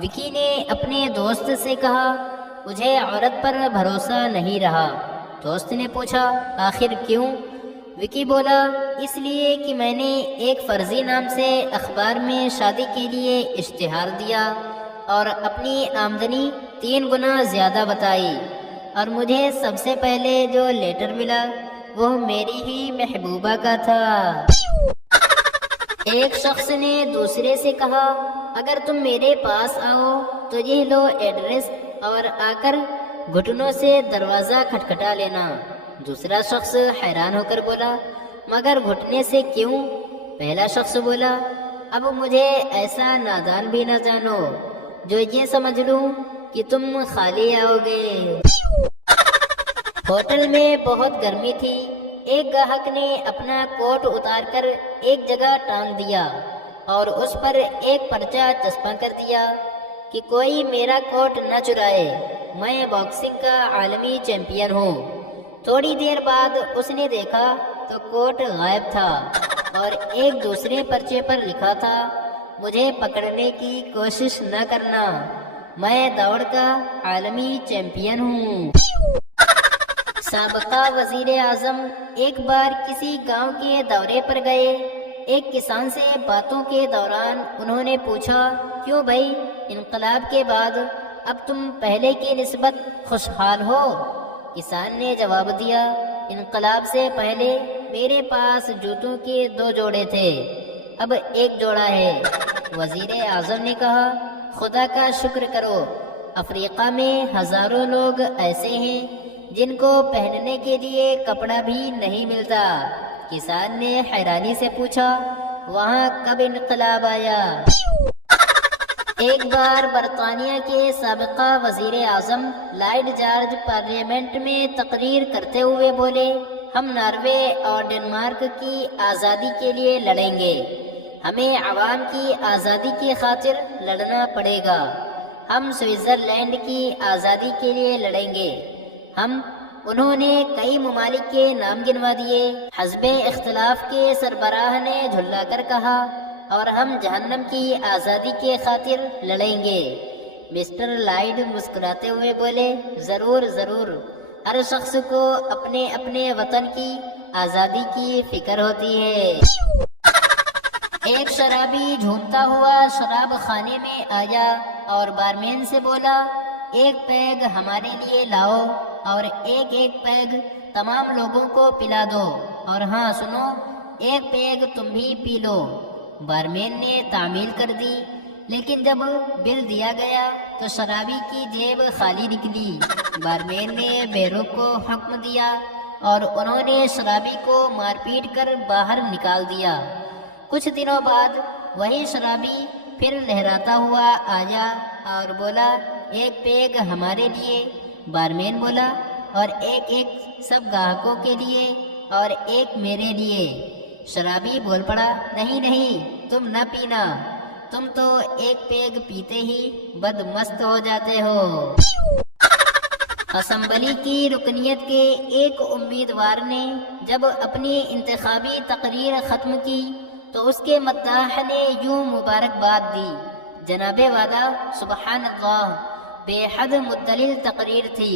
وکی نے اپنے دوست سے کہا مجھے عورت پر بھروسہ نہیں رہا۔ دوست نے پوچھا آخر کیوں؟ وکی بولا اس لیے کہ میں نے ایک فرضی نام سے اخبار میں شادی کے لیے اشتہار دیا اور اپنی آمدنی 3 گنا زیادہ بتائی، اور مجھے سب سے پہلے جو لیٹر ملا وہ میری ہی محبوبہ کا تھا۔ ایک شخص نے دوسرے سے کہا اگر تم میرے پاس آؤ تو یہ لو ایڈریس اور آ کر گھٹنوں سے دروازہ کھٹکھٹا لینا۔ دوسرا شخص حیران ہو کر بولا مگر گھٹنے سے کیوں؟ پہلا شخص بولا اب مجھے ایسا نادان بھی نہ جانو جو یہ سمجھ لوں کہ تم خالی آؤ گے۔ ہوٹل میں بہت گرمی تھی۔ ایک گاہک نے اپنا کوٹ اتار کر ایک جگہ ٹانگ دیا اور اس پر ایک پرچہ چسپاں کر دیا کہ کوئی میرا کوٹ نہ چرائے، میں باکسنگ کا عالمی چیمپئن ہوں۔ تھوڑی دیر بعد اس نے دیکھا تو کوٹ غائب تھا اور ایک دوسرے پرچے پر لکھا تھا مجھے پکڑنے کی کوشش نہ کرنا، میں دوڑ کا عالمی چیمپئن ہوں۔ سابقہ وزیر اعظم ایک بار کسی گاؤں کے دورے پر گئے۔ ایک کسان سے باتوں کے دوران انہوں نے پوچھا کیوں بھائی انقلاب کے بعد اب تم پہلے کی نسبت خوشحال ہو؟ کسان نے جواب دیا انقلاب سے پہلے میرے پاس جوتوں کے 2 جوڑے تھے، اب 1 جوڑا ہے۔ وزیر اعظم نے کہا خدا کا شکر کرو، افریقہ میں ہزاروں لوگ ایسے ہیں جن کو پہننے کے لیے کپڑا بھی نہیں ملتا۔ کسان نے حیرانی سے پوچھا وہاں کب انقلاب آیا؟ ایک بار برطانیہ کے سابقہ وزیر اعظم لائیڈ جارج پارلیمنٹ میں تقریر کرتے ہوئے بولے ہم ناروے اور ڈنمارک کی آزادی کے لیے لڑیں گے، ہمیں عوام کی آزادی کی خاطر لڑنا پڑے گا، ہم سوئٹزرلینڈ کی آزادی کے لیے لڑیں گے۔ انہوں نے کئی ممالک کے نام گنوا دیے۔ حزب اختلاف کے سربراہ نے جھلا کر کہا اور ہم جہنم کی آزادی کے خاطر لڑیں گے۔ مسٹر لائیڈ مسکراتے ہوئے بولے ضرور ضرور، ہر شخص کو اپنے اپنے وطن کی آزادی کی فکر ہوتی ہے۔ ایک شرابی جھومتا ہوا شراب خانے میں آیا اور بارمین سے بولا ایک پیگ ہمارے لیے لاؤ اور ایک پیگ تمام لوگوں کو پلا دو، اور ہاں سنو ایک پیگ تم بھی پی لو۔ بارمین نے تعمیل کر دی، لیکن جب بل دیا گیا تو شرابی کی جیب خالی نکلی۔ بارمین نے بیروں کو حکم دیا اور انہوں نے شرابی کو مار پیٹ کر باہر نکال دیا۔ کچھ دنوں بعد وہی شرابی پھر لہراتا ہوا آیا اور بولا ایک پیگ ہمارے لیے۔ بارمین بولا اور ایک سب گاہکوں کے لیے اور ایک میرے لیے۔ شرابی بول پڑا نہیں تم نہ پینا، تم تو ایک پیگ پیتے ہی بد مست ہو جاتے ہو۔ اسمبلی کی رکنیت کے ایک امیدوار نے جب اپنی انتخابی تقریر ختم کی تو اس کے مداح نے یوں مبارکباد دی جناب والا سبحان اللہ، بے حد مدلل تقریر تھی،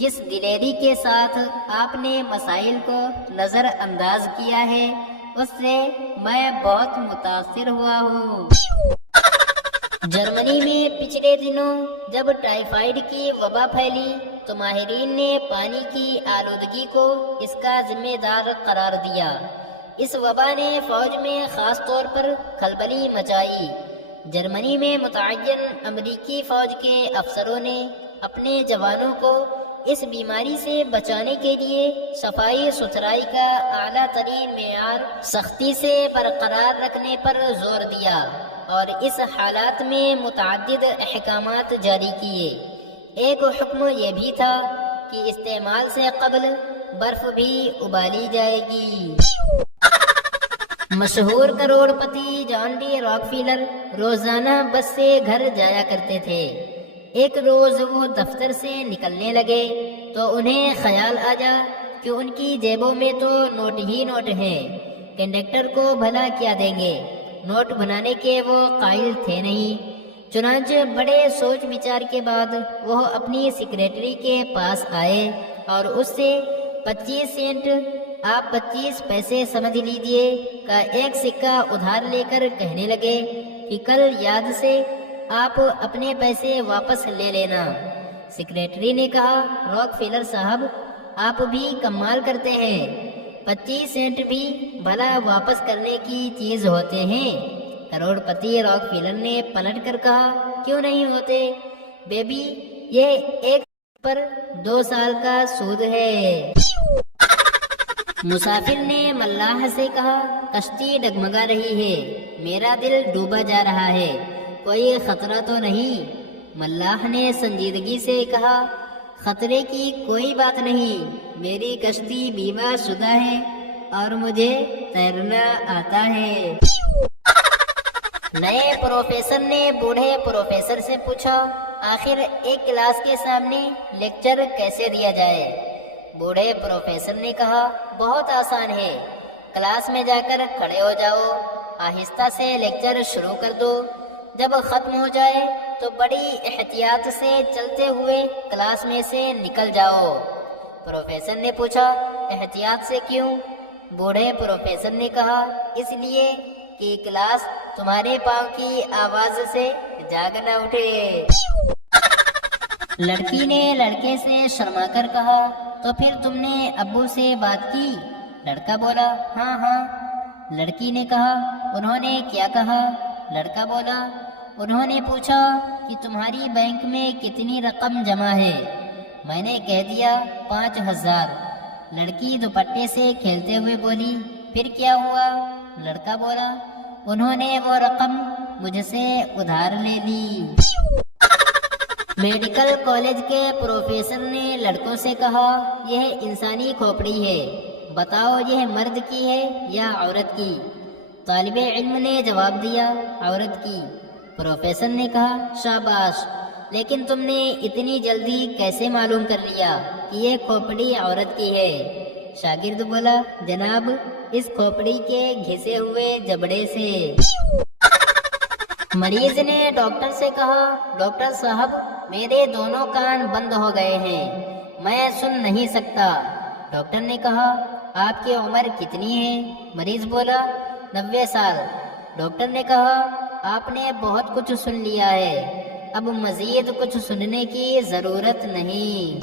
جس دلیری کے ساتھ آپ نے مسائل کو نظر انداز کیا ہے اس سے میں بہت متاثر ہوا ہوں۔ جرمنی میں پچھلے دنوں جب ٹائیفائیڈ کی وبا پھیلی تو ماہرین نے پانی کی آلودگی کو اس کا ذمہ دار قرار دیا۔ اس وبا نے فوج میں خاص طور پر کھلبلی مچائی۔ جرمنی میں متعین امریکی فوج کے افسروں نے اپنے جوانوں کو اس بیماری سے بچانے کے لیے صفائی ستھرائی کا اعلیٰ ترین معیار سختی سے برقرار رکھنے پر زور دیا اور اس حالات میں متعدد احکامات جاری کیے۔ ایک حکم یہ بھی تھا کہ استعمال سے قبل برف بھی ابالی جائے گی۔ مشہور کروڑ پتی جان ڈی راکفیلر روزانہ بس سے گھر جایا کرتے تھے۔ ایک روز وہ دفتر سے نکلنے لگے تو انہیں خیال آیا کہ ان کی جیبوں میں تو نوٹ ہی نوٹ ہیں، کنڈکٹر کو بھلا کیا دیں گے، نوٹ بنانے کے وہ قائل تھے نہیں۔ چنانچہ بڑے سوچ بچار کے بعد وہ اپنی سیکریٹری کے پاس آئے اور اس سے 25 سینٹ، آپ 25 پیسے سمجھ لیجئے، کا ایک سکہ ادھار لے کر کہنے لگے کہ کل یاد سے آپ اپنے پیسے واپس لے لینا۔ سیکریٹری نے کہا، راک فیلر صاحب آپ بھی کمال کرتے ہیں، 25 سینٹ بھی بھلا واپس کرنے کی چیز ہوتے ہیں؟ کروڑ پتی راک فیلر نے پلٹ کر کہا، کیوں نہیں ہوتے بیبی، یہ ایک پر 2 سال کا سود ہے۔ مسافر نے ملاح سے کہا، کشتی ڈگمگا رہی ہے، میرا دل ڈوبا جا رہا ہے، کوئی خطرہ تو نہیں؟ ملاح نے سنجیدگی سے کہا، خطرے کی کوئی بات نہیں، میری کشتی بیمہ شدہ ہے اور مجھے تیرنا آتا ہے۔ نئے پروفیسر نے بوڑھے پروفیسر سے پوچھا، آخر ایک کلاس کے سامنے لیکچر کیسے دیا جائے؟ بوڑھے پروفیسر نے کہا، بہت آسان ہے، کلاس میں جا کر کھڑے ہو جاؤ، آہستہ سے لیکچر شروع کر دو، جب ختم ہو جائے تو بڑی احتیاط سے چلتے ہوئے کلاس میں سے نکل جاؤ۔ پروفیسر نے پوچھا، احتیاط سے کیوں؟ بوڑھے پروفیسر نے کہا، اس لیے کہ کلاس تمہارے پاؤں کی آواز سے جاگ نہ اٹھے۔ لڑکی نے لڑکے سے شرما کر کہا، تو پھر تم نے ابو سے بات کی؟ لڑکا بولا، ہاں ہاں۔ لڑکی نے کہا، انہوں نے کیا کہا؟ لڑکا بولا، انہوں نے پوچھا کہ تمہاری بینک میں کتنی رقم جمع ہے؟ میں نے کہہ دیا 5000۔ لڑکی دوپٹے سے کھیلتے ہوئے بولی، پھر کیا ہوا؟ لڑکا بولا، انہوں نے وہ رقم مجھ سے ادھار لے لی۔ میڈیکل کالج کے پروفیسر نے لڑکوں سے کہا، یہ انسانی کھوپڑی ہے، بتاؤ یہ مرد کی ہے یا عورت کی؟ طالب علم نے جواب دیا، عورت کی۔ پروفیسر نے کہا، شاباش، لیکن تم نے اتنی جلدی کیسے معلوم کر لیا کہ یہ کھوپڑی عورت کی ہے؟ شاگرد بولا، جناب اس کھوپڑی کے گھسے ہوئے جبڑے سے۔ مریض نے ڈاکٹر سے کہا، ڈاکٹر صاحب میرے دونوں کان بند ہو گئے ہیں، میں سن نہیں سکتا۔ ڈاکٹر نے کہا، آپ کی عمر کتنی ہے؟ مریض بولا، 90 سال۔ ڈاکٹر نے کہا، آپ نے بہت کچھ سن لیا ہے، اب مزید کچھ سننے کی ضرورت نہیں۔